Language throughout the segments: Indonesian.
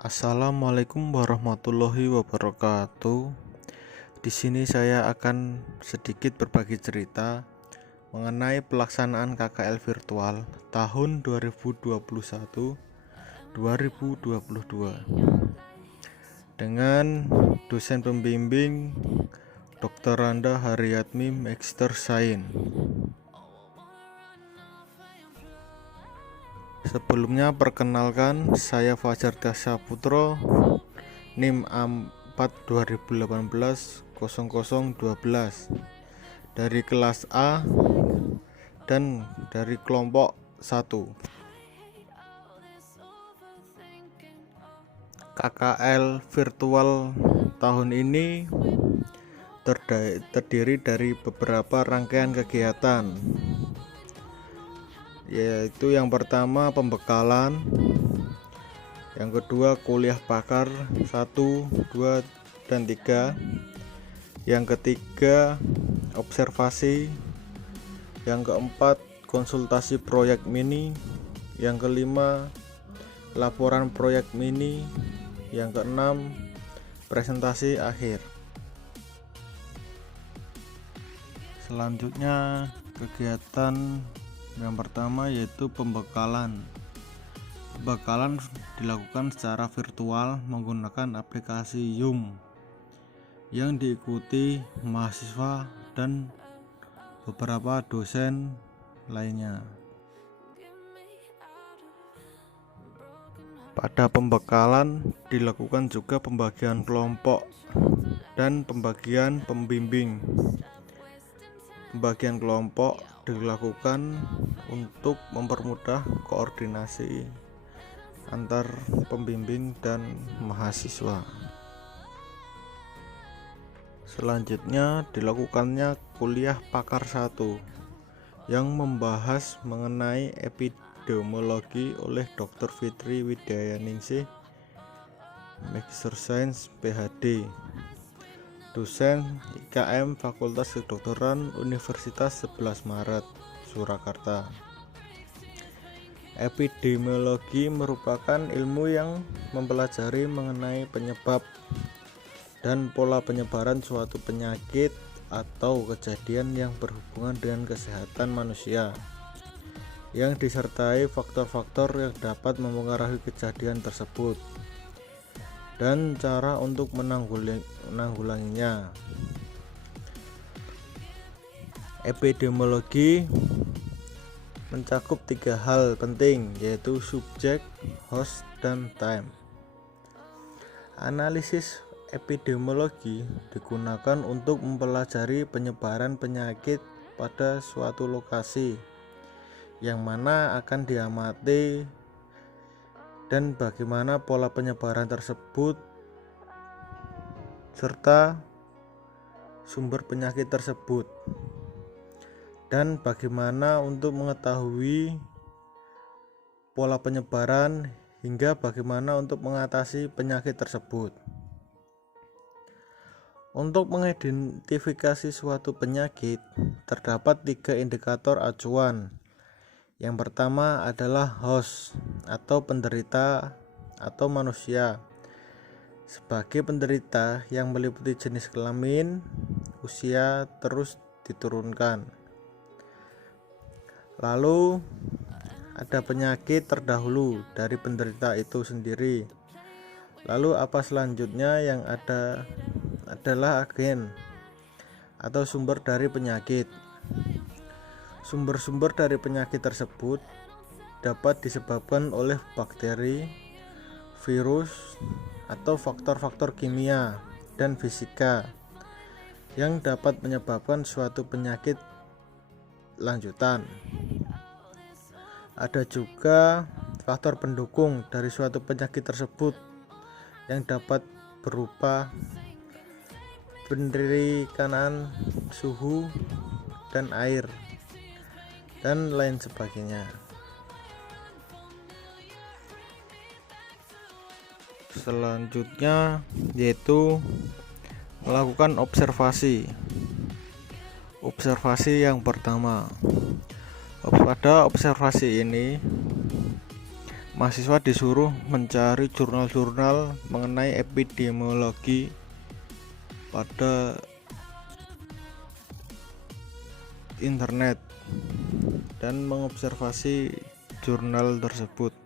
Assalamualaikum warahmatullahi wabarakatuh. Di sini saya akan sedikit berbagi cerita mengenai pelaksanaan KKL virtual tahun 2021-2022 dengan dosen pembimbing Dr. Randa Haryatmi Magister Sains. Sebelumnya perkenalkan, saya Fajar Tasaputro, NIM A4 2018 0012 dari kelas A dan dari kelompok 1. KKL virtual tahun ini terdiri dari beberapa rangkaian kegiatan, yaitu yang pertama pembekalan, yang kedua kuliah pakar 1, 2, dan 3, yang ketiga observasi, yang keempat konsultasi proyek mini, yang kelima laporan proyek mini, yang keenam presentasi akhir. Selanjutnya kegiatan yang pertama yaitu pembekalan. Pembekalan dilakukan secara virtual menggunakan aplikasi Zoom yang diikuti mahasiswa dan beberapa dosen lainnya. Pada pembekalan dilakukan juga pembagian kelompok dan pembagian pembimbing. Pembagian kelompok dilakukan untuk mempermudah koordinasi antar pembimbing dan mahasiswa. Selanjutnya dilakukannya kuliah pakar 1 yang membahas mengenai epidemiologi oleh Dr. Fitri Widyaningsih, Magister Sains PhD, dosen IKM Fakultas Kedokteran Universitas 11 Maret, Surakarta. Epidemiologi merupakan ilmu yang mempelajari mengenai penyebab dan pola penyebaran suatu penyakit atau kejadian yang berhubungan dengan kesehatan manusia, yang disertai faktor-faktor yang dapat mempengaruhi kejadian tersebut dan cara untuk menanggulanginya. Epidemiologi mencakup 3 hal penting, yaitu subjek, host, dan time. Analisis epidemiologi digunakan untuk mempelajari penyebaran penyakit pada suatu lokasi yang mana akan diamati dan bagaimana pola penyebaran tersebut serta sumber penyakit tersebut, dan bagaimana untuk mengetahui pola penyebaran hingga bagaimana untuk mengatasi penyakit tersebut. Untuk mengidentifikasi suatu penyakit terdapat 3 indikator acuan. Yang pertama adalah host atau penderita atau manusia. Sebagai penderita yang meliputi jenis kelamin, usia, terus diturunkan. Lalu ada penyakit terdahulu dari penderita itu sendiri. Lalu apa selanjutnya yang ada adalah agen atau sumber dari penyakit. Sumber-sumber dari penyakit tersebut dapat disebabkan oleh bakteri, virus, atau faktor-faktor kimia dan fisika yang dapat menyebabkan suatu penyakit lanjutan. Ada juga faktor pendukung dari suatu penyakit tersebut yang dapat berupa penekanan suhu dan air dan lain sebagainya. Selanjutnya yaitu melakukan observasi. Observasi yang pertama, pada observasi ini Mahasiswa disuruh mencari jurnal-jurnal mengenai epidemiologi pada internet dan mengobservasi jurnal tersebut.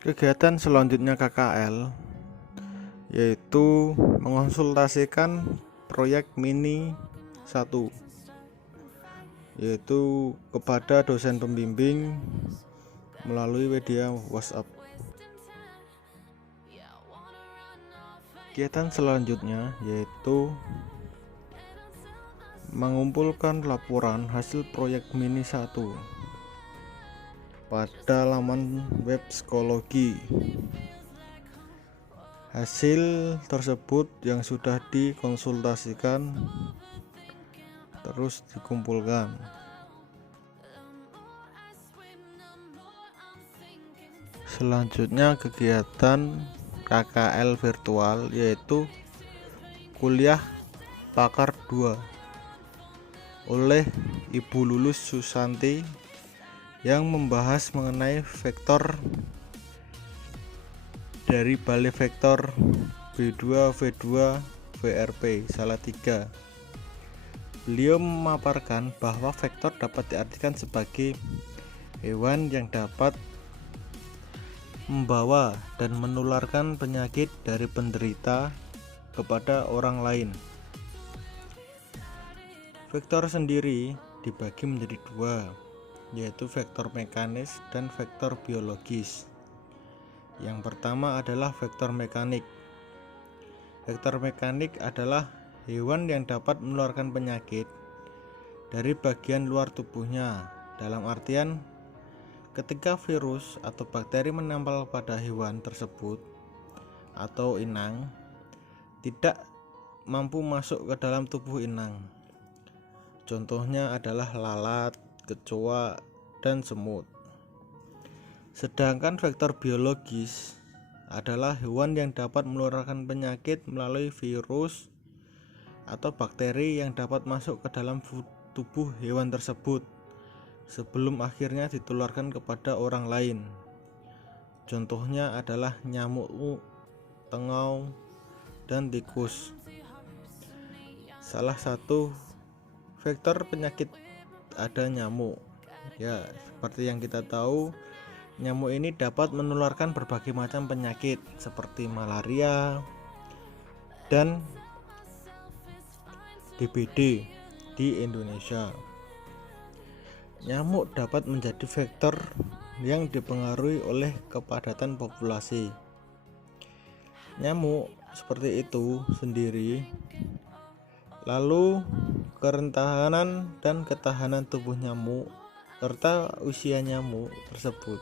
Kegiatan selanjutnya KKL yaitu mengonsultasikan proyek mini 1, yaitu kepada dosen pembimbing melalui media WhatsApp. Kegiatan selanjutnya yaitu mengumpulkan laporan hasil proyek mini 1 pada laman web psikologi. Hasil tersebut yang sudah dikonsultasikan terus dikumpulkan. Selanjutnya kegiatan KKL virtual yaitu kuliah Pakar 2 oleh Ibu Lulus Susanti yang membahas mengenai vektor dari balik vektor B2 V2 VRP salah 3. Beliau memaparkan bahwa vektor dapat diartikan sebagai hewan yang dapat membawa dan menularkan penyakit dari penderita kepada orang lain. Vektor sendiri dibagi menjadi 2, yaitu vektor mekanis dan vektor biologis. Yang pertama adalah vektor mekanik. Vektor mekanik adalah hewan yang dapat menularkan penyakit dari bagian luar tubuhnya. Dalam artian, ketika virus atau bakteri menempel pada hewan tersebut atau inang, tidak mampu masuk ke dalam tubuh inang. Contohnya adalah lalat, kecoa, dan semut. Sedangkan vektor biologis adalah hewan yang dapat menularkan penyakit melalui virus atau bakteri yang dapat masuk ke dalam tubuh hewan tersebut sebelum akhirnya ditularkan kepada orang lain. Contohnya adalah nyamuk, tengau, dan tikus. Salah satu vektor penyakit ada nyamuk. Ya, seperti yang kita tahu, nyamuk ini dapat menularkan berbagai macam penyakit seperti malaria dan DBD di Indonesia. Nyamuk dapat menjadi vektor yang dipengaruhi oleh kepadatan populasi. Nyamuk seperti itu sendiri, lalu kerentanan dan ketahanan tubuh nyamuk serta usia nyamuk tersebut.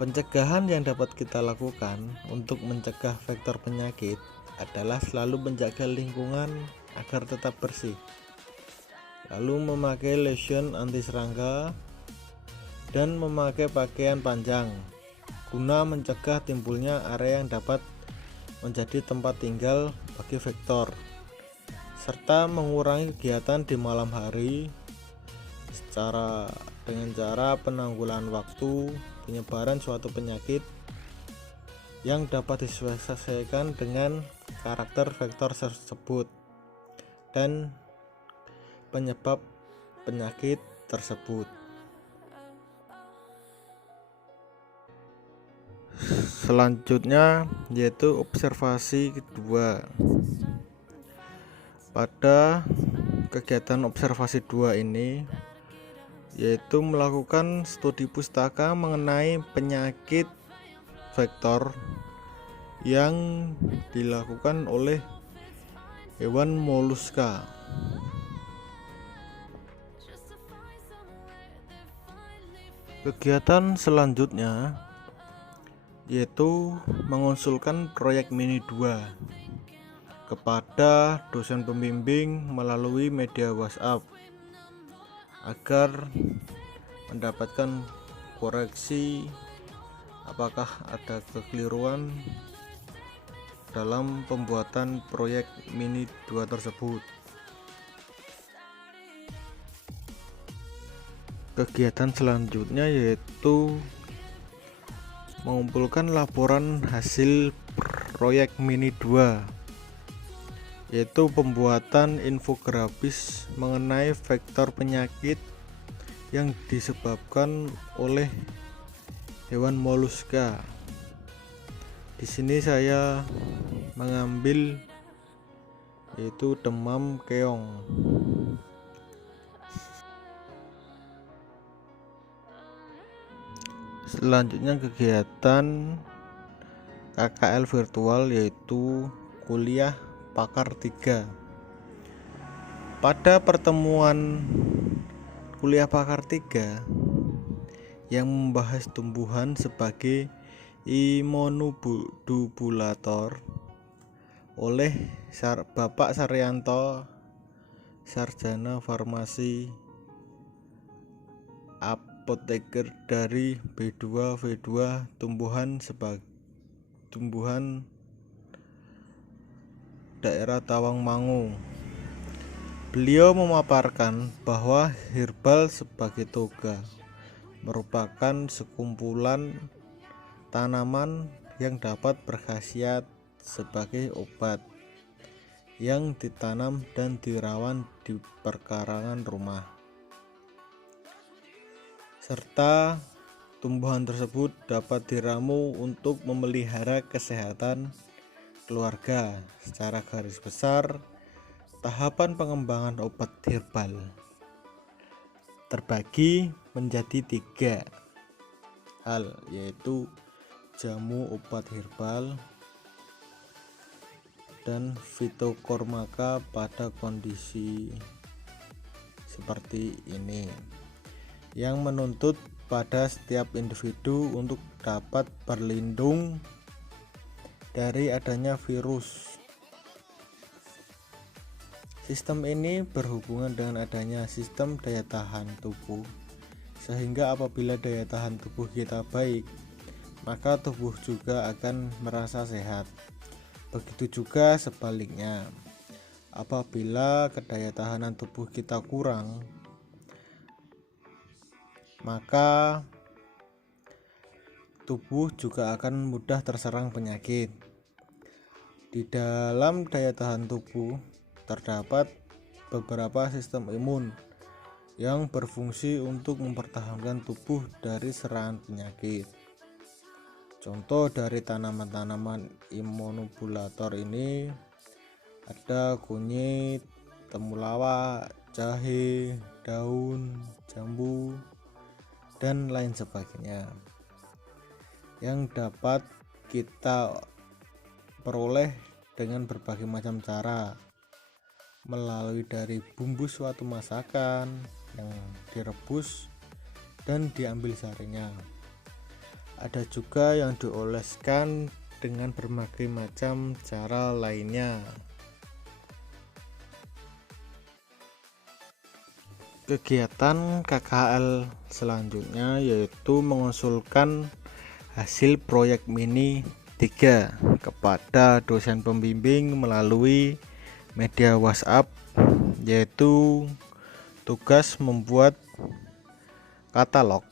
Pencegahan yang dapat kita lakukan untuk mencegah vektor penyakit adalah selalu menjaga lingkungan agar tetap bersih, lalu memakai lotion anti serangga dan memakai pakaian panjang guna mencegah timbulnya area yang dapat menjadi tempat tinggal bagi vektor, serta mengurangi kegiatan di malam hari dengan cara penanggulangan waktu penyebaran suatu penyakit yang dapat diselesaikan dengan karakter vektor tersebut dan penyebab penyakit tersebut. Selanjutnya yaitu observasi kedua. Pada kegiatan observasi 2 ini yaitu melakukan studi pustaka mengenai penyakit vektor yang dilakukan oleh hewan moluska. Kegiatan selanjutnya yaitu mengusulkan proyek mini 2 kepada dosen pembimbing melalui media WhatsApp agar mendapatkan koreksi apakah ada kekeliruan dalam pembuatan proyek mini 2 tersebut. Kegiatan selanjutnya yaitu mengumpulkan laporan hasil proyek mini 2, yaitu pembuatan infografis mengenai vektor penyakit yang disebabkan oleh hewan moluska. Di sini saya mengambil yaitu demam keong. Selanjutnya kegiatan KKL virtual yaitu kuliah pakar 3. Pada pertemuan kuliah pakar 3 yang membahas tumbuhan sebagai immunodubulator oleh Bapak Saryanto, sarjana farmasi apoteker dari B2V2 tumbuhan daerah Tawangmangu. Beliau memaparkan bahwa herbal sebagai toga merupakan sekumpulan tanaman yang dapat berkhasiat sebagai obat yang ditanam dan dirawat di perkarangan rumah, serta tumbuhan tersebut dapat diramu untuk memelihara kesehatan keluarga. Secara garis besar, tahapan pengembangan obat herbal terbagi menjadi 3 hal, yaitu jamu obat herbal dan fitokormaka pada kondisi seperti ini, yang menuntut pada setiap individu untuk dapat berlindung dari adanya virus. Sistem ini berhubungan dengan adanya sistem daya tahan tubuh, sehingga apabila daya tahan tubuh kita baik, maka tubuh juga akan merasa sehat. Begitu juga sebaliknya, apabila kedayatahanan tubuh kita kurang, maka tubuh juga akan mudah terserang penyakit. Di dalam daya tahan tubuh terdapat beberapa sistem imun yang berfungsi untuk mempertahankan tubuh dari serangan penyakit. Contoh dari tanaman-tanaman immunobulator ini ada kunyit, temulawak, jahe, daun, jambu, dan lain sebagainya, yang dapat kita peroleh dengan berbagai macam cara, melalui dari bumbu suatu masakan yang direbus dan diambil sarinya. Ada juga yang dioleskan dengan berbagai macam cara lainnya. Kegiatan KKL selanjutnya yaitu mengusulkan hasil proyek mini 3 kepada dosen pembimbing melalui media WhatsApp, yaitu tugas membuat katalog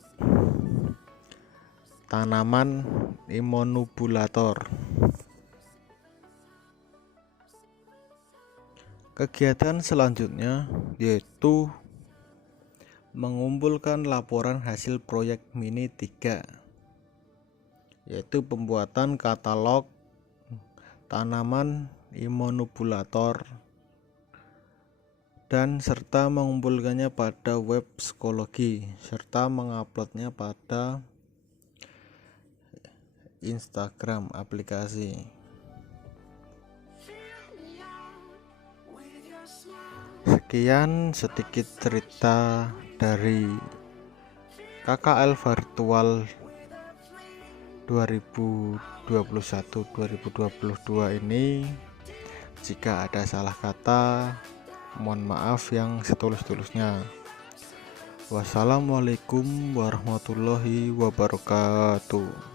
tanaman immunobulator. Kegiatan selanjutnya yaitu mengumpulkan laporan hasil proyek mini 3, yaitu pembuatan katalog tanaman immunobulator dan serta mengumpulkannya pada web psikologi serta menguploadnya pada Instagram aplikasi. Sekian sedikit cerita dari KKL virtual 2021-2022 ini. Jika ada salah kata, mohon maaf yang setulus-tulusnya. Wassalamualaikum warahmatullahi wabarakatuh.